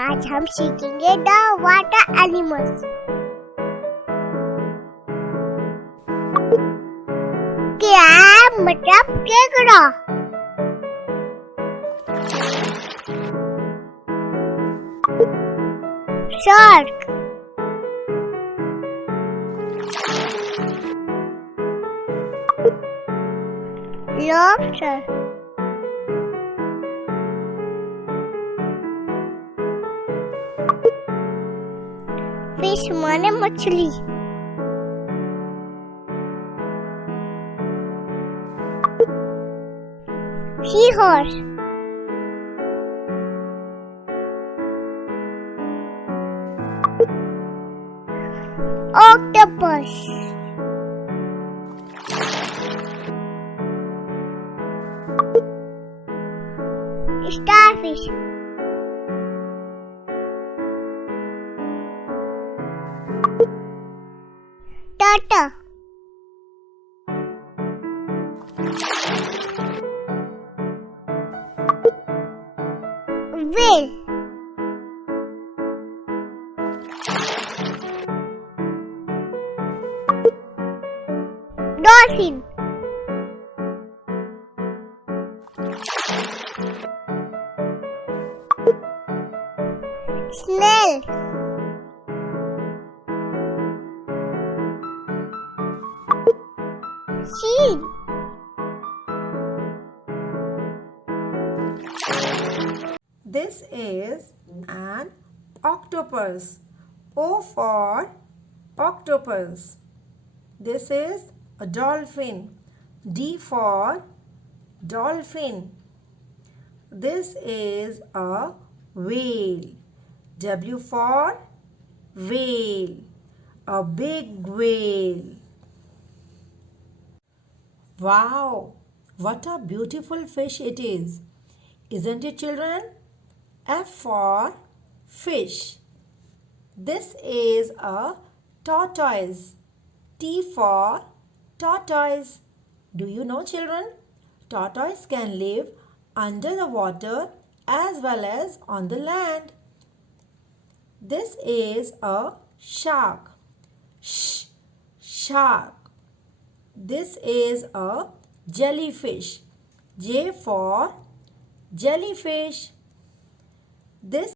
आज हम सीखेंगे द वाटर एनिमल्स। क्या मतलब केकड़ा? शार्क, लॉबस्टर, फिश माने मछली, sea horse, octopus, starfish, turtle, whale, dolphin, snail, seal, This is an octopus. O for octopus. This is a dolphin. D for dolphin. This is a whale. W for whale. A big whale. Wow! What a beautiful fish it is. Isn't it, children? F for fish. This is a tortoise. T for tortoise. Do you know, children? Tortoise can live under the water as well as on the land. This is a shark. Shark. This is a jellyfish. J for jellyfish. This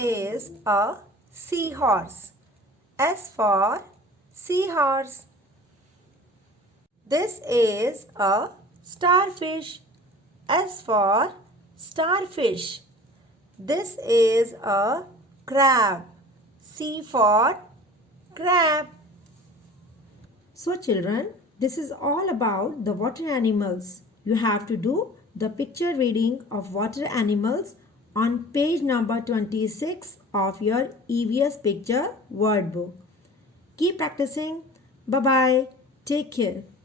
is a seahorse. S for seahorse. This is a starfish. S for starfish. This is a crab. C for crab. So children, this is all about the water animals. You have to do the picture reading of water animals on page number 26 of your EVS picture word book. Keep practicing. Bye-bye. Take care.